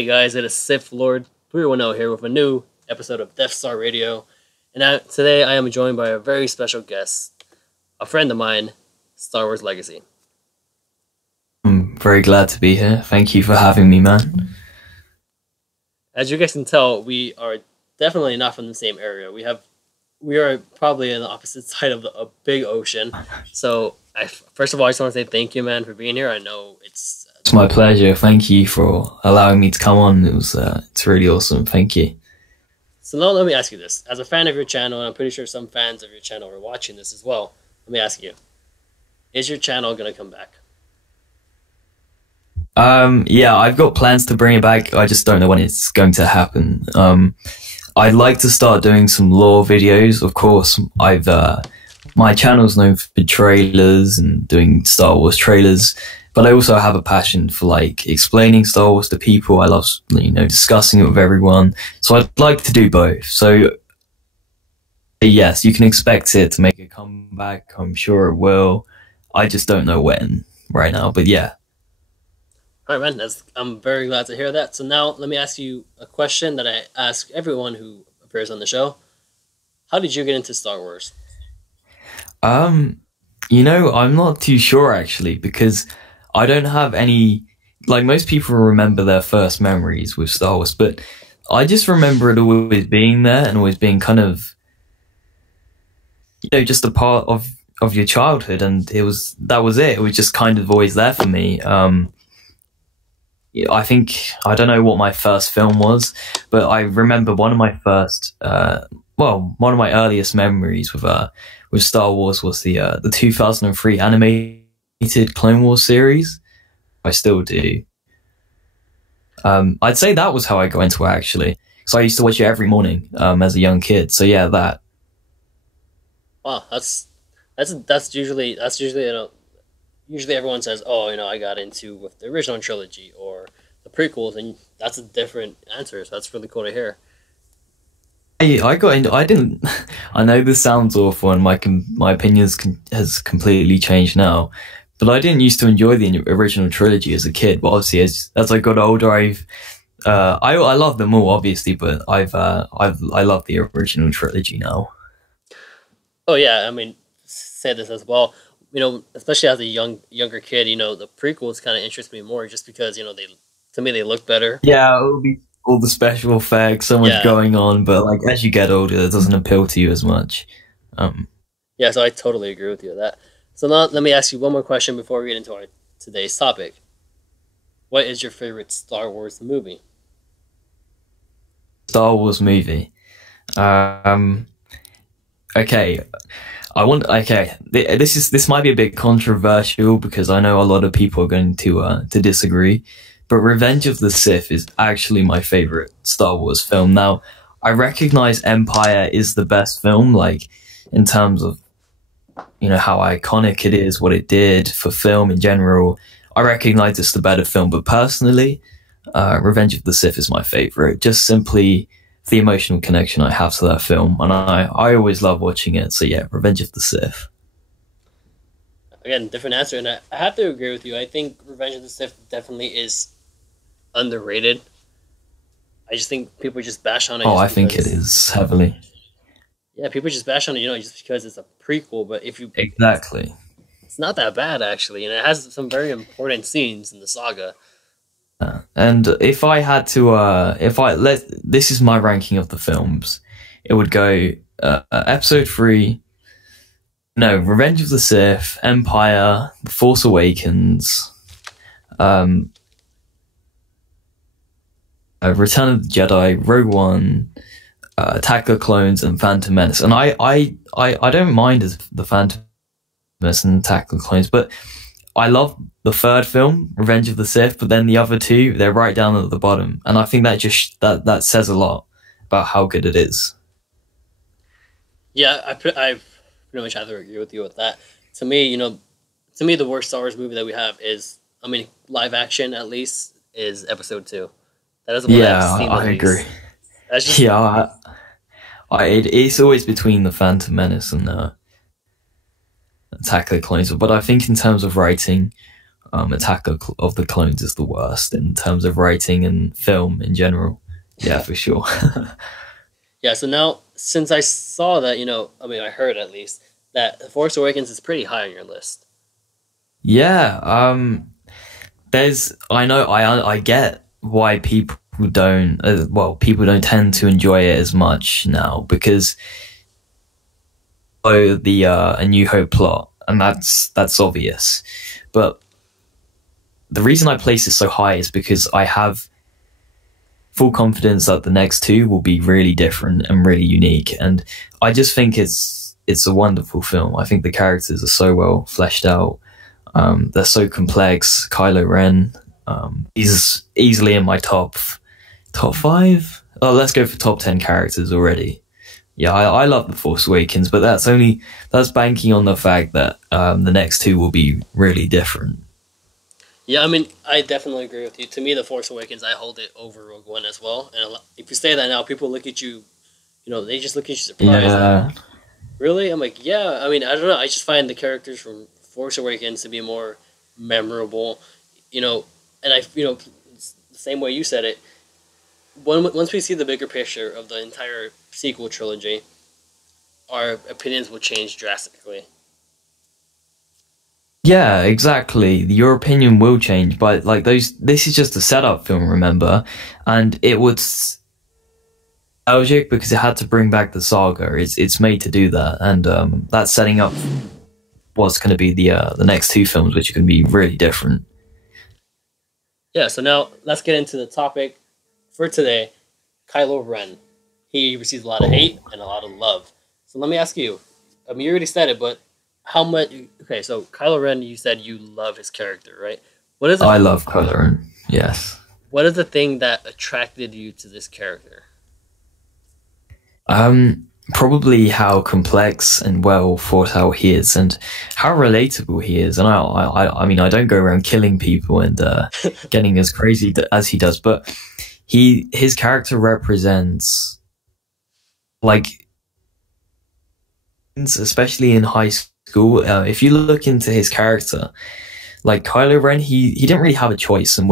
Hey guys, it is Sith Lord 310 here with a new episode of Death Star Radio. And today I am joined by a very special guest, a friend of mine, Star Wars Legacy. I'm very glad to be here. Thank you for having me, man. As you guys can tell, we are definitely not from the same area. We are probably on the opposite side of a big ocean. So first of all, I just want to say thank you, man, for being here. I know it's my pleasure. Thank you for allowing me to come on. It's really awesome. Thank you. So now let me ask you this. As a fan of your channel, and I'm pretty sure some fans of your channel are watching this as well, let me ask you, is your channel going to come back? Yeah, I've got plans to bring it back. I just don't know when it's going to happen. I'd like to start doing some lore videos. Of course, my channel's known for trailers and doing Star Wars trailers, but I also have a passion for like explaining Star Wars to people. I love, discussing it with everyone. So I'd like to do both. So yes, you can expect it to make a comeback. I'm sure it will. I just don't know when right now, but yeah. All right, man. I'm very glad to hear that. So now let me ask you a question that I ask everyone who appears on the show. How did you get into Star Wars? I'm not too sure actually, because I don't have any, like most people remember their first memories with Star Wars, but I just remember it always being there and always being kind of, just a part of your childhood, and that was it. It was just kind of always there for me. I don't know what my first film was, but I remember one of my earliest memories with Star Wars was the 2003 animated Clone Wars series. I still do. I'd say that was how I got into it actually, because I used to watch it every morning as a young kid. So yeah, that. Wow, that's usually usually everyone says, I got into with the original trilogy or the prequels, and that's a different answer. So that's really cool to hear. I got into. I didn't. I know this sounds awful, and my opinions has completely changed now. But I didn't used to enjoy the original trilogy as a kid. But obviously, as I got older, I love them all, obviously. But I love the original trilogy now. Oh yeah, I mean, say this as well. Especially as a younger kid, the prequels kind of interest me more, just because they look better. Yeah, it will be all the special effects, so much going on. But like as you get older, it doesn't appeal to you as much. Yeah, so I totally agree with you on that. So now let me ask you one more question before we get into our today's topic. What is your favorite Star Wars movie? Star Wars movie. Okay. This might be a bit controversial because I know a lot of people are going to disagree, but Revenge of the Sith is actually my favorite Star Wars film. Now, I recognize Empire is the best film, like in terms of how iconic it is, what it did for film in general. I recognize it's the better film, but personally, Revenge of the Sith is my favorite. Just simply the emotional connection I have to that film, and I always love watching it. So yeah, Revenge of the Sith. Again, different answer, and I have to agree with you. I think Revenge of the Sith definitely is underrated. I just think people just bash on it. Oh, I think it is heavily. Yeah, people just bash on it, just because it's a prequel. But exactly, it's not that bad actually, and it has some very important scenes in the saga. And if I had to, this is my ranking of the films, it would go Episode 3, Revenge of the Sith, Empire, The Force Awakens, Return of the Jedi, Rogue One, Attack of the Clones, and Phantom Menace. And I don't mind the Phantom Menace and Attack of the Clones, but I love the third film, Revenge of the Sith, but then the other two, they're right down at the bottom. And I think that that says a lot about how good it is. Yeah, I pretty much have to agree with you with that. To me, the worst Star Wars movie that we have is, live action at least, is Episode 2. That is the one I've seen the least. Agree. That's just, it's always between the Phantom Menace and Attack of the Clones. But I think in terms of writing, Attack of the Clones is the worst in terms of writing and film in general. Yeah, for sure. Yeah, so now since I saw that, I mean, I heard at least that The Force Awakens is pretty high on your list. Yeah, I know, I get why people don't, people don't tend to enjoy it as much now because the A New Hope plot, and that's obvious. But the reason I place it so high is because I have full confidence that the next two will be really different and really unique, and I just think it's a wonderful film. I think the characters are so well fleshed out. They're so complex. Kylo Ren, he's easily in my top 5. Oh, let's go for top 10 characters already. Yeah, I love The Force Awakens, but that's banking on the fact that the next two will be really different. Yeah, I mean, I definitely agree with you. To me, The Force Awakens, I hold it over Rogue One as well. And if you say that now, people look at you, they just look at you surprised. Yeah. Like, really? I'm like, yeah. I mean, I don't know. I just find the characters from Force Awakens to be more memorable, and it's the same way you said it. Once we see the bigger picture of the entire sequel trilogy, our opinions will change drastically. Yeah, exactly. Your opinion will change, but this is just a setup film, remember? And it was nostalgic because it had to bring back the saga. It's made to do that, and that's setting up what's going to be the next two films, which are going to be really different. Yeah, so now let's get into the topic for today. Kylo Ren. He receives a lot of hate and a lot of love. So let me ask you, I mean, you already said it, but how much... Okay, so Kylo Ren, you said you love his character, right? I love Kylo Ren, yes. What is the thing that attracted you to this character? Probably how complex and well thought out he is, and how relatable he is. And I mean, I don't go around killing people and getting as crazy as he does, but his character represents, especially in high school. If you look into his character, like Kylo Ren, he didn't really have a choice in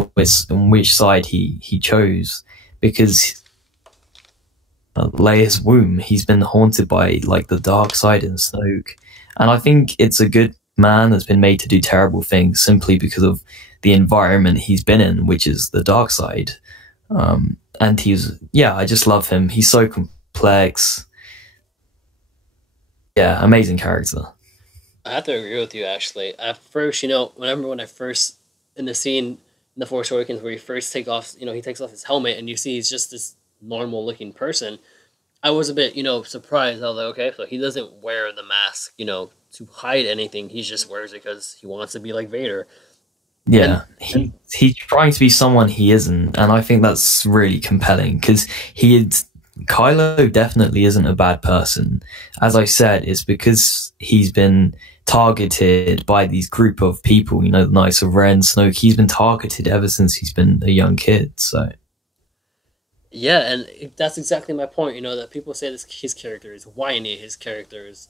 which side he chose, because Leia's womb, he's been haunted by the dark side in Snoke, and I think it's a good man that's been made to do terrible things simply because of the environment he's been in, which is the dark side. And I just love him. He's so complex. Yeah, amazing character. I have to agree with you, actually. At first, when I first, in the scene in The Force Awakens where he first he takes off his helmet and you see he's just this normal looking person, I was a bit, surprised. I was like, okay, so he doesn't wear the mask, to hide anything. He just wears it because he wants to be like Vader. Yeah, he's trying to be someone he isn't, and I think that's really compelling because Kylo definitely isn't a bad person. As I said, it's because he's been targeted by these group of people, the Knights of Ren, Snoke. He's been targeted ever since he's been a young kid, so... Yeah, and that's exactly my point, that people say his character is whiny, his character is,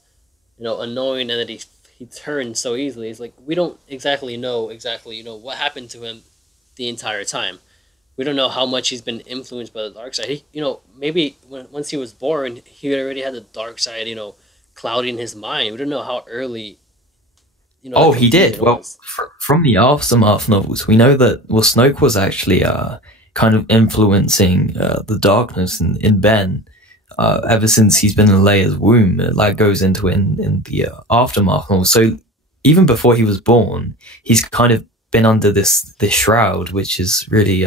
annoying, and that he turns so easily. It's like, we don't exactly know what happened to him the entire time. We don't know how much he's been influenced by the dark side. Maybe once he was born, he already had the dark side, clouding his mind. We don't know how early, he did. Well, from the Aftermath novels, we know that, Snoke was actually kind of influencing the darkness in Ben ever since he's been in Leia's womb. That goes into in the Aftermath novel. So even before he was born, he's kind of been under this shroud, which is really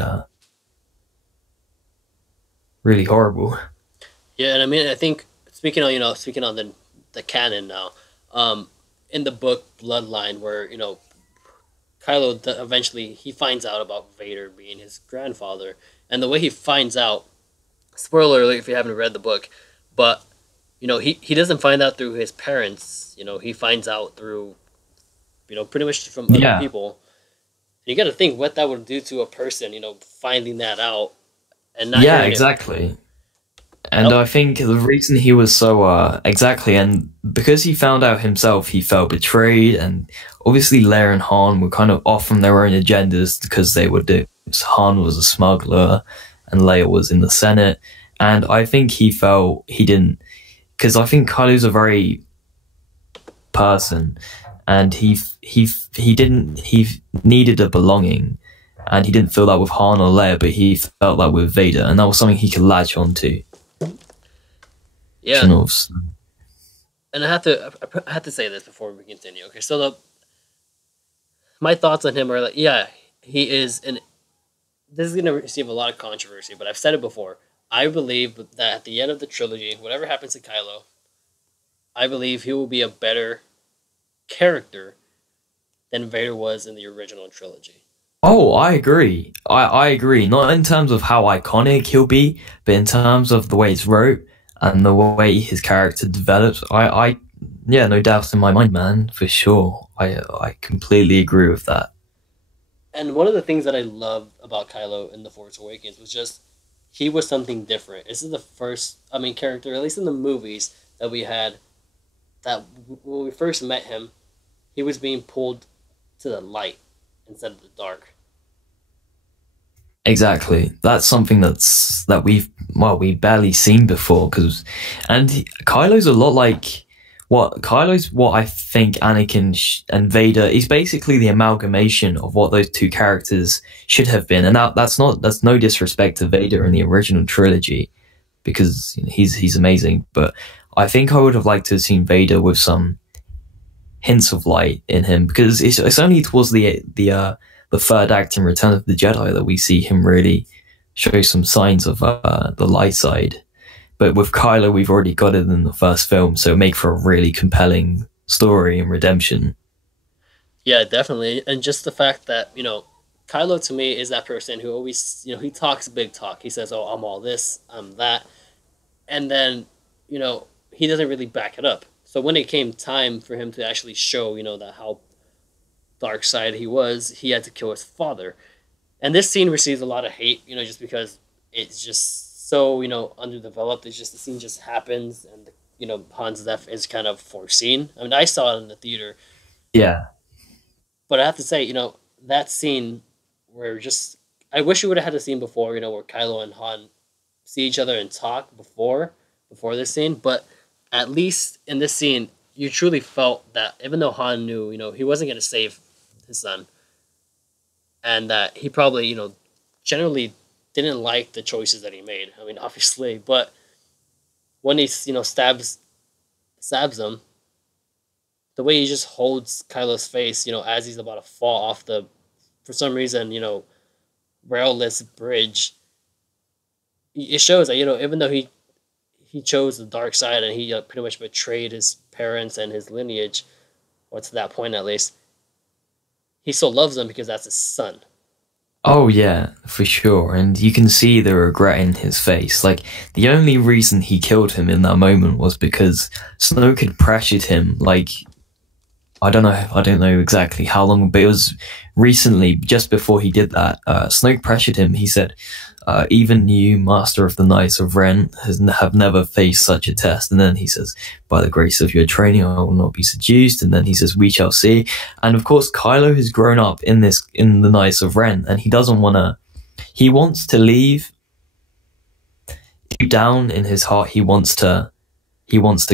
really horrible. Yeah, and I mean, I think speaking on the canon now, in the book Bloodline, where Kylo eventually he finds out about Vader being his grandfather, and the way he finds out, spoiler alert if you haven't read the book, but he doesn't find out through his parents. He finds out through pretty much from other people. And you got to think what that would do to a person, finding that out and not. Yeah, exactly. And I think the reason he was so exactly, and because he found out himself, he felt betrayed, and obviously Leia and Han were kind of off from their own agendas because they were Han was a smuggler and Leia was in the Senate. And I think he felt he didn't, because I think Kylo's a very person, and he needed a belonging, and he didn't feel that with Han or Leia, but he felt that with Vader, and that was something he could latch onto. Yeah. And I have to say this before we continue. Okay, so my thoughts on him are like, yeah, he is this is going to receive a lot of controversy, but I've said it before. I believe that at the end of the trilogy, whatever happens to Kylo, I believe he will be a better character than Vader was in the original trilogy. Oh, I agree. I agree. Not in terms of how iconic he'll be, but in terms of the way it's wrote and the way his character develops. Yeah, no doubts in my mind, man, for sure. I completely agree with that. And one of the things that I love about Kylo in The Force Awakens was just he was something different. This is the first, character, at least in the movies, that we had that when we first met him, he was being pulled to the light instead of the dark. Exactly. That's something that we barely seen before. Kylo's a lot like Kylo's what I think Anakin and Vader is basically the amalgamation of what those two characters should have been. And that's no disrespect to Vader in the original trilogy, because he's amazing. But I think I would have liked to have seen Vader with some hints of light in him, because it's only towards the third act in Return of the Jedi that we see him really show some signs of the light side. But with Kylo, we've already got it in the first film, so it make for a really compelling story and redemption. Yeah, definitely. And just the fact that, Kylo to me is that person who always, he talks big talk. He says, oh, I'm all this, I'm that. And then, he doesn't really back it up. So when it came time for him to actually show, that how dark side he was, he had to kill his father. And this scene receives a lot of hate, just because it's just so, underdeveloped. It's just, the scene just happens, and, Han's death is kind of foreseen. I saw it in the theater. Yeah. But I have to say, that scene where I wish we would have had a scene before, where Kylo and Han see each other and talk before this scene. But at least in this scene, you truly felt that even though Han knew, he wasn't going to save his son, and that he probably, generally didn't like the choices that he made. Obviously, but when he, stabs him, the way he just holds Kylo's face, as he's about to fall off the, for some reason, railless bridge, it shows that, even though he chose the dark side and he pretty much betrayed his parents and his lineage, or to that point at least, he still loves them because that's his son. Oh yeah, for sure. And you can see the regret in his face. Like, the only reason he killed him in that moment was because Snoke had pressured him. Like, I don't know exactly how long, but it was recently, just before he did that. Snoke pressured him. He said, even you, Master of the Knights of Ren, have never faced such a test. And then he says, by the grace of your training, I will not be seduced. And then he says, we shall see. And of course, Kylo has grown up in the Knights of Ren, and he wants to leave. Deep down in his heart, he wants to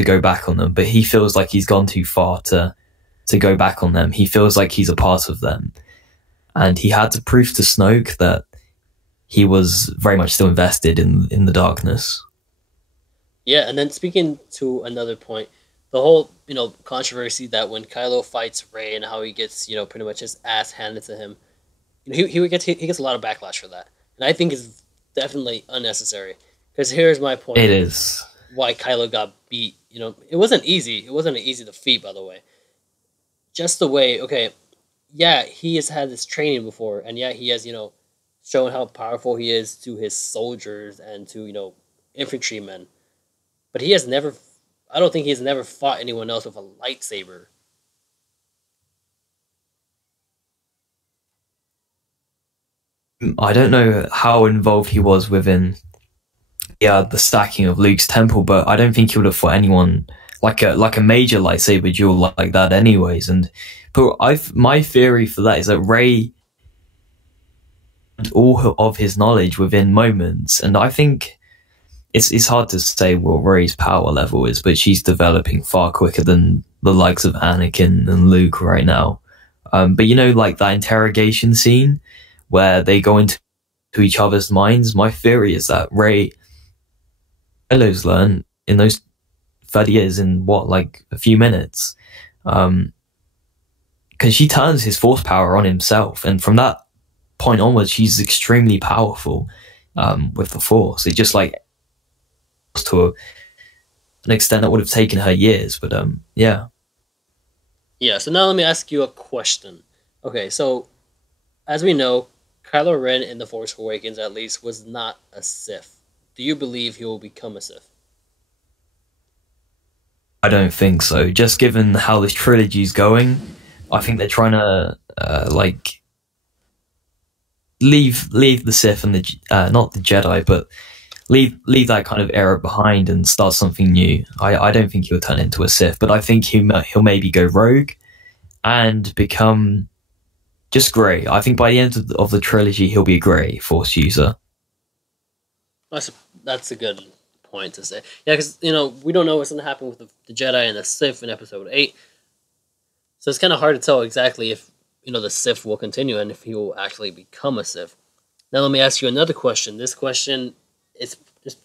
go back on them, but he feels like he's gone too far to go back on them. He feels like he's a part of them. And he had to prove to Snoke that he was very much still invested in the darkness. Yeah, and then speaking to another point, the whole, controversy that when Kylo fights Rey and how he gets, pretty much his ass handed to him, he gets a lot of backlash for that. And I think it's definitely unnecessary. Because here's my point. It is. Why Kylo got beat. It wasn't easy. It wasn't an easy defeat, by the way. Just the way, okay, yeah, he has had this training before, and yeah, he has, shown how powerful he is to his soldiers and to, infantrymen. But I don't think he's never fought anyone else with a lightsaber. I don't know how involved he was within the stacking of Luke's temple, but I don't think he would have fought anyone like a major lightsaber duel like that anyways. And But my theory for that is that Ray all of his knowledge within moments, and I think it's hard to say what Rey's power level is, but she's developing far quicker than the likes of Anakin and Luke right now. But you know, like that interrogation scene where they go into each other's minds. My theory is that Rey Kylo's learned in those 30 years in what, like a few minutes, because she turns his force power on himself, and from that point onwards, she's extremely powerful with the force. It just like to an extent that would have taken her years, but yeah. Yeah, so now let me ask you a question. Okay, so as we know, Kylo Ren in The Force Awakens at least was not a Sith. Do you believe he will become a Sith? I don't think so. Just given how this trilogy's going, I think they're trying to like leave the Sith and the not the Jedi, but leave that kind of era behind and start something new. I don't think he'll turn into a Sith, but I think he'll maybe go rogue and become just grey. I think by the end of the trilogy, he'll be a grey Force user. That's a good point to say. Yeah, because you know we don't know what's going to happen with the Jedi and the Sith in Episode 8, so it's kind of hard to tell exactly if the Sith will continue and if he will actually become a Sith. Now let me ask you another question. This question is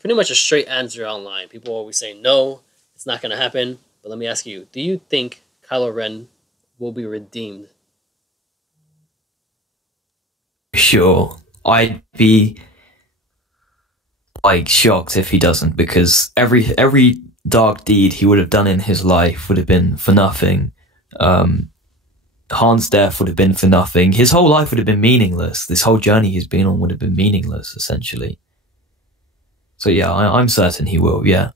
pretty much a straight answer online. People always say no, it's not going to happen. But let me ask you: do you think Kylo Ren will be redeemed? Sure, I'd be like shocked if he doesn't, because every dark deed he would have done in his life would have been for nothing. Han's death would have been for nothing. His whole life would have been meaningless. This whole journey he's been on would have been meaningless, essentially. So yeah, I'm certain he will, yeah.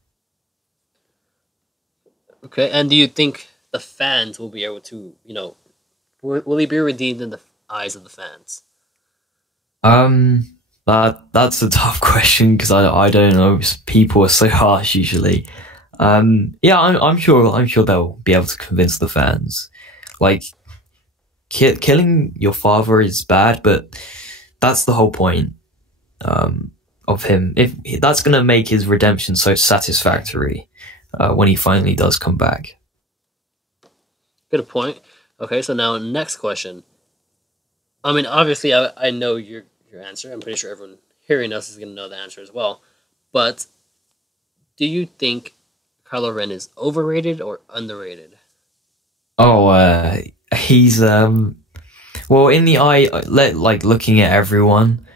Okay, and do you think the fans will be able to, will he be redeemed in the eyes of the fans? That's a tough question, because I don't know. People are so harsh usually. Yeah, I'm sure they'll be able to convince the fans. Like, killing your father is bad, but that's the whole point of him. If that's gonna make his redemption so satisfactory when he finally does come back. Good point. Okay, so now next question. I mean, obviously, I know your answer. I'm pretty sure everyone hearing us is going to know the answer as well. But do you think Kylo Ren is overrated or underrated? Oh, he's well, in the eye, like looking at everyone,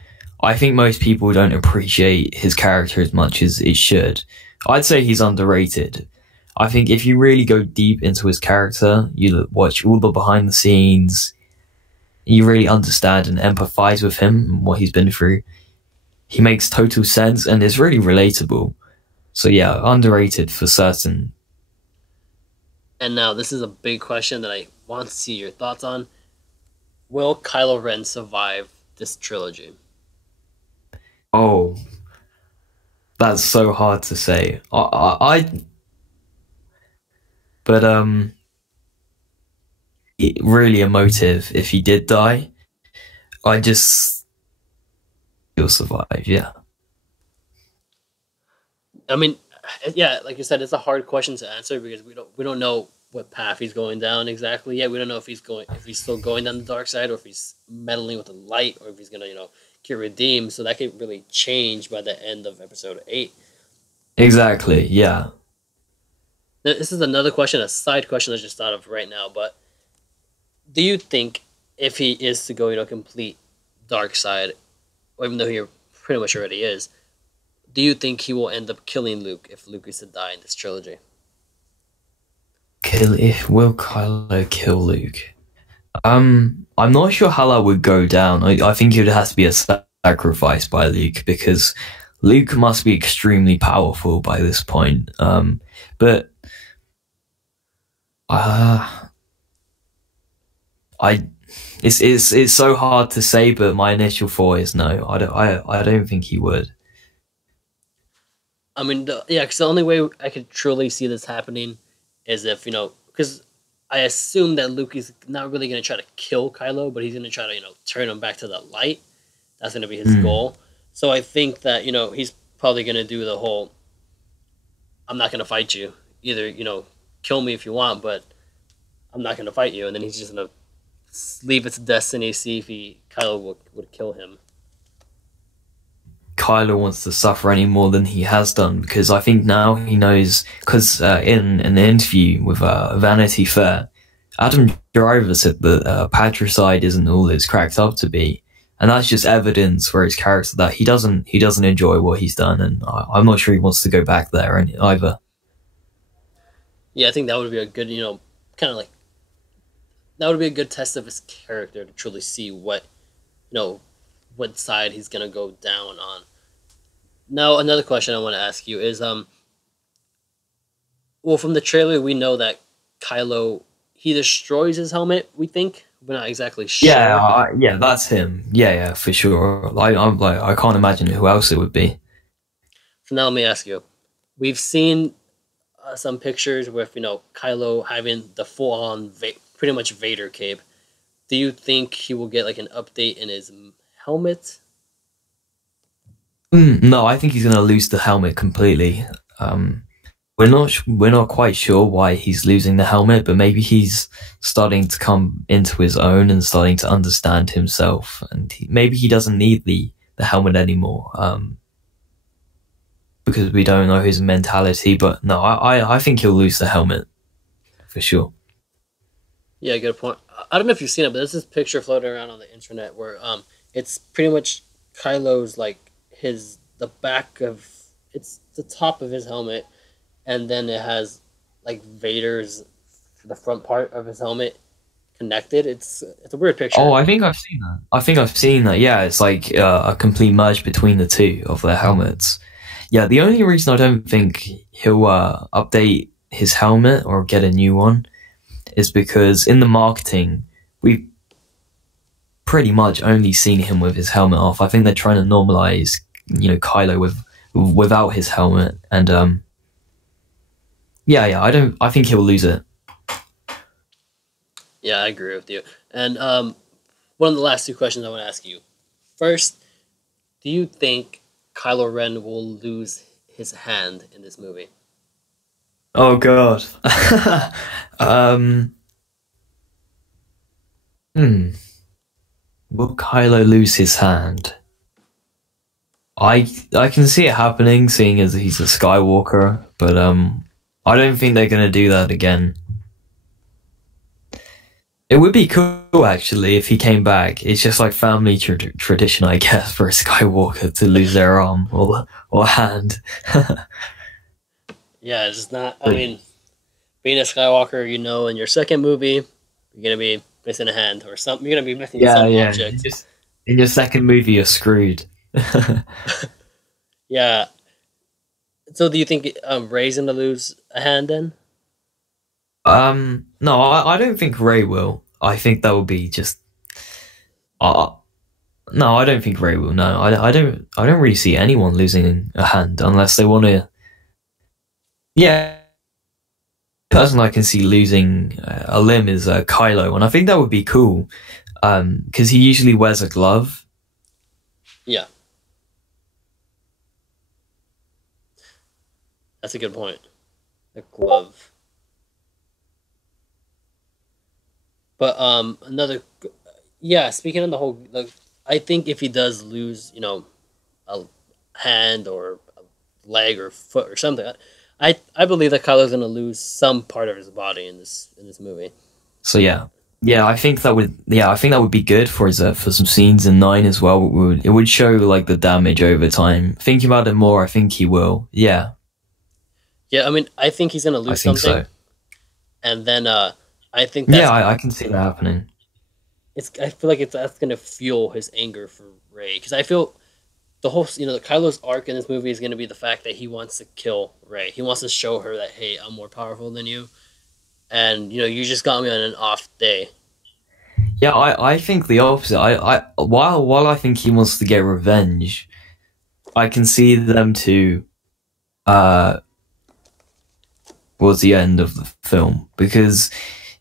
I think most people don't appreciate his character as much as it should. I'd say he's underrated. I think if you really go deep into his character, you watch all the behind the scenes, you really understand and empathize with him and what he's been through. He makes total sense and is really relatable. So yeah, underrated for certain. And now this is a big question that I want to see your thoughts on. Will Kylo Ren survive this trilogy? Oh, that's so hard to say. But really emotive if he did die. He'll survive, yeah. I mean, yeah, like you said, it's a hard question to answer because we don't know what path he's going down exactly yet. We don't know if he's still going down the dark side, or if he's meddling with the light, or if he's gonna get redeemed. So that could really change by the end of Episode 8. Exactly, yeah. Now, this is another question, a side question I just thought of right now. But do you think if he is to go, complete dark side, or even though he pretty much already is, do you think he will end up killing Luke if Luke is to die in this trilogy? Will Kylo kill Luke? I'm not sure how that would go down. I think it would have to be a sacrifice by Luke, because Luke must be extremely powerful by this point. But it's so hard to say. But my initial thought is no. I don't think he would. I mean, because the only way I could truly see this happening is if, because I assume that Luke is not really going to try to kill Kylo, but he's going to try to turn him back to the light. That's going to be his Mm. goal. So I think that he's probably going to do the whole I'm not going to fight you. Either kill me if you want, but I'm not going to fight you. And then he's just going to leave it to destiny, see if Kylo would kill him. Kylo wants to suffer any more than he has done, because I think now he knows, because in an interview with Vanity Fair, Adam Driver said that patricide isn't all it's cracked up to be, and that's just evidence for his character that he doesn't enjoy what he's done, and I'm not sure he wants to go back there either. Yeah, I think that would be a good, kind of like that would be a good test of his character to truly see what side he's gonna go down on. Now, another question I want to ask you is, well, from the trailer we know that Kylo he destroys his helmet. We think we're not exactly sure. Yeah, that's him. Yeah, for sure. I can't imagine who else it would be. So now let me ask you: we've seen some pictures with Kylo having the full-on pretty much Vader cape. Do you think he will get like an update in his helmet? No, I think he's going to lose the helmet completely. We're not quite sure why he's losing the helmet, but maybe he's starting to come into his own and starting to understand himself, and maybe he doesn't need the helmet anymore. Because we don't know his mentality, but no, I think he'll lose the helmet for sure. Yeah, good point. I don't know if you've seen it, but there's this picture floating around on the internet where it's pretty much Kylo's like the back of it's the top of his helmet, and then it has like Vader's the front part of his helmet connected. It's a weird picture. Oh, I think I've seen that. Yeah, it's like a complete merge between the two of their helmets. Yeah, the only reason I don't think he'll update his helmet or get a new one is because in the marketing we've pretty much only seen him with his helmet off. I think they're trying to normalize Kylo without his helmet, and I think he'll lose it. Yeah, I agree with you. And one of the last two questions I want to ask you. First, do you think Kylo Ren will lose his hand in this movie? Oh god. Will Kylo lose his hand? I can see it happening, seeing as he's a Skywalker, but I don't think they're gonna do that again. It would be cool actually if he came back. It's just like family tradition, I guess, for a Skywalker to lose their arm or hand. Yeah, it's just not. I mean, being a Skywalker, in your second movie, you're gonna be missing a hand or something. You're gonna be missing some object. In your second movie, you're screwed. Yeah. So, do you think Rey's gonna lose a hand then? No, I don't think Rey will. I think that would be just. No, I don't think Rey will. No, I don't really see anyone losing a hand unless they want to. Yeah, person I can see losing a limb is Kylo, and I think that would be cool, because he usually wears a glove. Yeah, that's a good point. A glove. But speaking of the whole, I think if he does lose, a hand or a leg or foot or something, I believe that Kylo's gonna lose some part of his body in this movie. So I think that would be good for for some scenes in 9 as well. It would show like the damage over time. Thinking about it more, I think he will. Yeah. Yeah, I mean, I think he's gonna lose something, so. And then I think I can see that happening. I feel like that's gonna fuel his anger for Rey, because I feel the whole the Kylo's arc in this movie is gonna be the fact that he wants to kill Rey. He wants to show her that, hey, I'm more powerful than you, and you just got me on an off day. Yeah, I think the opposite. While I think he wants to get revenge, I can see them to towards the end of the film, because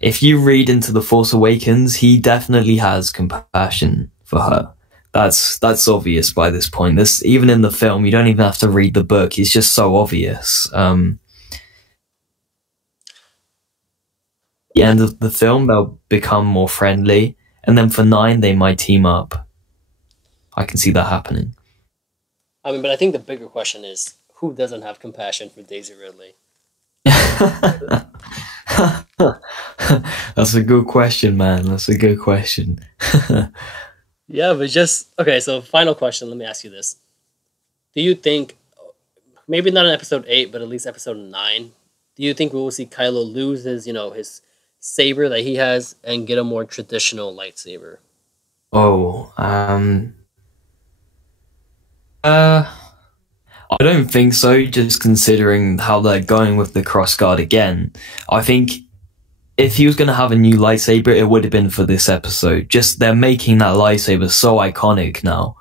if you read into The Force Awakens, he definitely has compassion for her. That's obvious by this point. This, even in the film, you don't even have to read the book. It's just so obvious. The end of the film, they'll become more friendly, and then for 9, they might team up. I can see that happening. I mean, but I think the bigger question is, who doesn't have compassion for Daisy Ridley? That's a good question, man. That's a good question. Yeah, but just okay. So, final question. Let me ask you this: do you think, maybe not in episode 8, but at least episode 9, do you think we will see Kylo lose his, his saber that he has and get a more traditional lightsaber? Oh, I don't think so, just considering how they're going with the crossguard again. I think if he was going to have a new lightsaber, it would have been for this episode. Just, they're making that lightsaber so iconic now.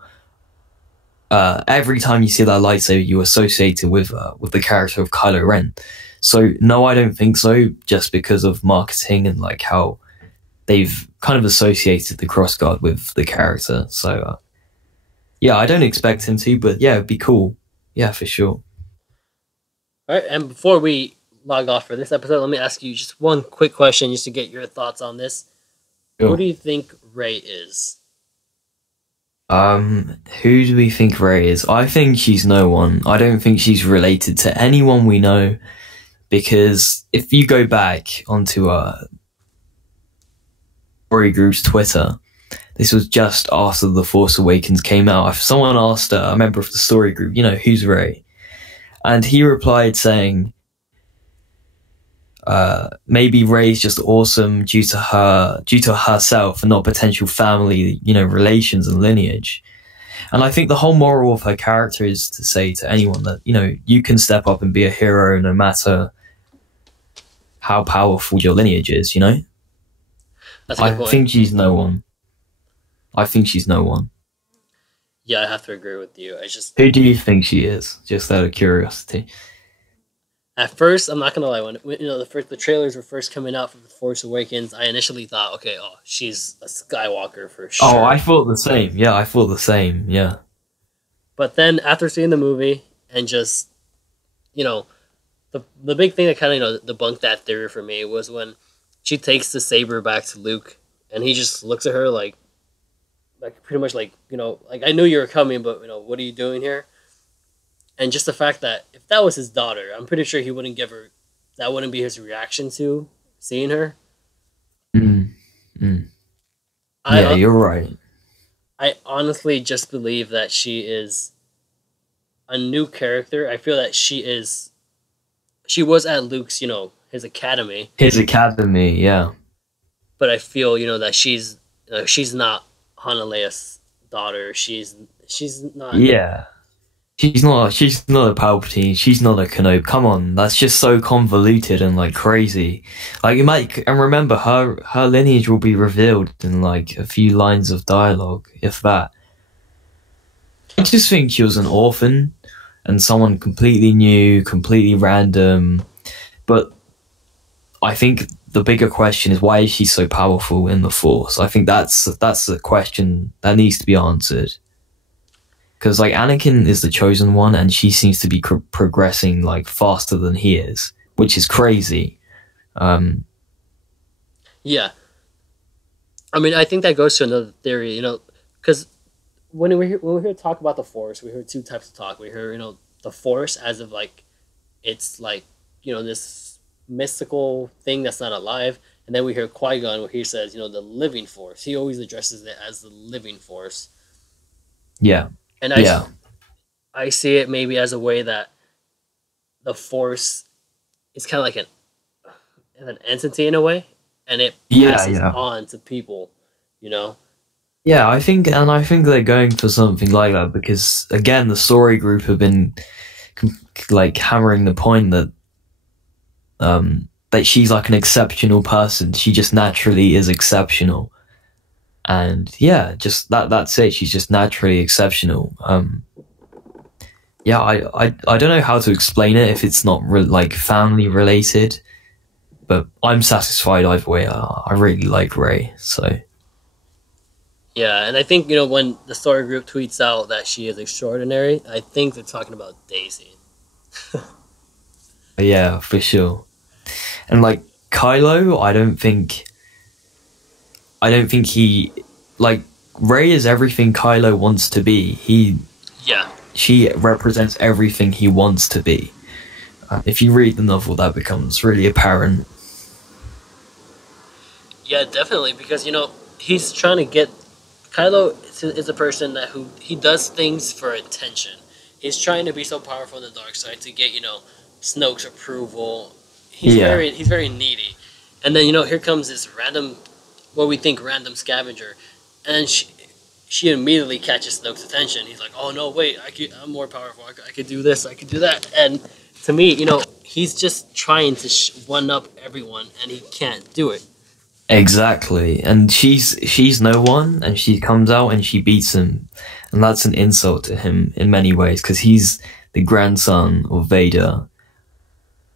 Every time you see that lightsaber, you associate it with the character of Kylo Ren. So, no, I don't think so, just because of marketing and like how they've kind of associated the crossguard with the character. So, yeah, I don't expect him to, but yeah, it'd be cool. Yeah, for sure. All right, and before we log off for this episode, let me ask you just one quick question just to get your thoughts on this. Sure. Who do you think Rey is? Who do we think Rey is? I think she's no one. I don't think she's related to anyone we know, because if you go back onto Story Group's Twitter, this was just after The Force Awakens came out. If someone asked a member of the Story Group, who's Rey? And he replied saying, maybe Rey's just awesome due to herself and not potential family, relations and lineage. And I think the whole moral of her character is to say to anyone that, you can step up and be a hero no matter how powerful your lineage is, That's a good point. I think she's no one. Yeah, I have to agree with you. Who do you think she is? Just out of curiosity. At first, I'm not gonna lie. When the trailers were first coming out for The Force Awakens, I initially thought, okay, she's a Skywalker for sure. Oh, I thought the same. Yeah, I thought the same. Yeah. But then after seeing the movie and just, the big thing that kind of debunked that theory for me was when she takes the saber back to Luke and he just looks at her like pretty much like I knew you were coming, but what are you doing here? And just the fact that if that was his daughter, I'm pretty sure he wouldn't give her, that wouldn't be his reaction to seeing her. Yeah, you're right. I honestly just believe that she is a new character. I feel that she was at Luke's, his academy. His academy, yeah. But I feel, that she's not Han and Leia's daughter. She's not. Yeah. She's not a Palpatine. She's not a Kenobi. Come on, that's just so convoluted and like crazy. Like and remember, her lineage will be revealed in like a few lines of dialogue, if that. I just think she was an orphan and someone completely new, completely random. But I think the bigger question is, why is she so powerful in the Force? I think that's the question that needs to be answered. Because like Anakin is the chosen one, and she seems to be progressing like faster than he is, which is crazy. Yeah, I mean, I think that goes to another theory, because when we hear talk about the Force, we hear two types of talk. We hear the Force as of like it's like this mystical thing that's not alive, and then we hear Qui-Gon where he says the living Force. He always addresses it as the living Force. Yeah. And I see it maybe as a way that the Force is kind of like an entity in a way, and it passes on to people, Yeah, I think they're going for something like that because again, the Story Group have been like hammering the point that that she's like an exceptional person. She just naturally is exceptional. And yeah, just that's it. She's just naturally exceptional. Yeah, I don't know how to explain it if it's not like family related, but I'm satisfied either way. I really like Rey, so. Yeah, and I think, you know, when the story group tweets out that she is extraordinary, I think they're talking about Daisy. Yeah, for sure. And like Kylo, I don't think he, like, Rey is everything Kylo wants to be. Yeah. She represents everything he wants to be. If you read the novel, that becomes really apparent. Yeah, definitely, because, you know, he's trying to get... Kylo is a person who he does things for attention. He's trying to be so powerful in the dark side to get, you know, Snoke's approval. He's very needy. And then, you know, here comes this random, what we think random scavenger, and she immediately catches Snoke's attention. He's like, "Oh no, wait! I'm more powerful. I could do this. I could do that." And to me, you know, he's just trying to one up everyone, and he can't do it. Exactly, and she's no one, and she comes out and she beats him, and that's an insult to him in many ways because he's the grandson of Vader,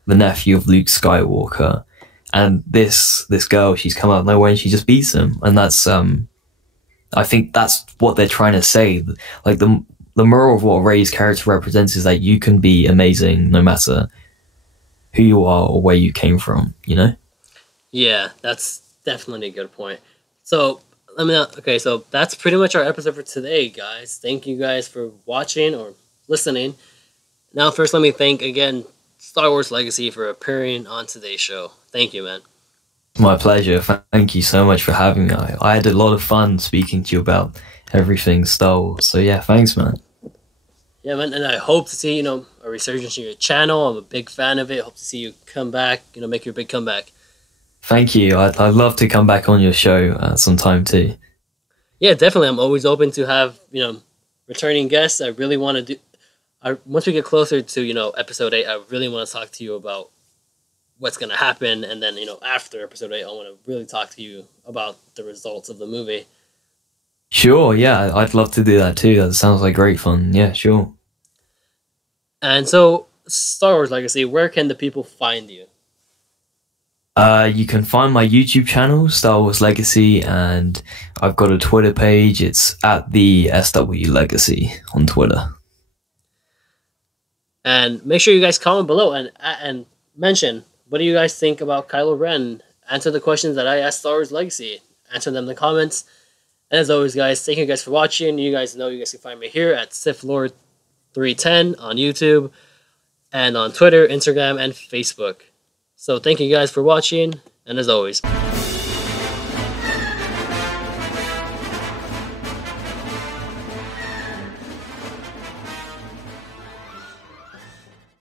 the nephew of Luke Skywalker, and this girl, she's come out of nowhere and she just beats him, and that's I think that's what they're trying to say. Like the moral of what Rey's character represents is that you can be amazing no matter who you are or where you came from. You know? Yeah, that's definitely a good point. So okay, so that's pretty much our episode for today, guys. Thank you guys for watching or listening. Now, first, let me thank again Star Wars Legacy for appearing on today's show. Thank you, man. My pleasure. Thank you so much for having me. I had a lot of fun speaking to you about everything Star Wars. So yeah, thanks, man. Yeah, man, and I hope to see, you know, a resurgence in your channel. I'm a big fan of it. Hope to see you come back, you know, make your big comeback. Thank you. I'd love to come back on your show sometime too. Yeah, definitely. I'm always open to have, you know, returning guests. I really want to do... once we get closer to, you know, episode 8, I really want to talk to you about what's going to happen. And then, you know, after episode 8, I want to really talk to you about the results of the movie. Sure, yeah. I'd love to do that too. That sounds like great fun. Yeah, sure. And so, Star Wars Legacy, where can the people find you? You can find my YouTube channel, Star Wars Legacy, and I've got a Twitter page. It's at the SW Legacy on Twitter. And make sure you guys comment below and mention, what do you guys think about Kylo Ren? Answer the questions that I asked Star Wars Legacy. Answer them in the comments. And as always, guys, thank you guys for watching. You guys know you guys can find me here at SithLord310 on YouTube and on Twitter, Instagram, and Facebook. So thank you guys for watching, and as always,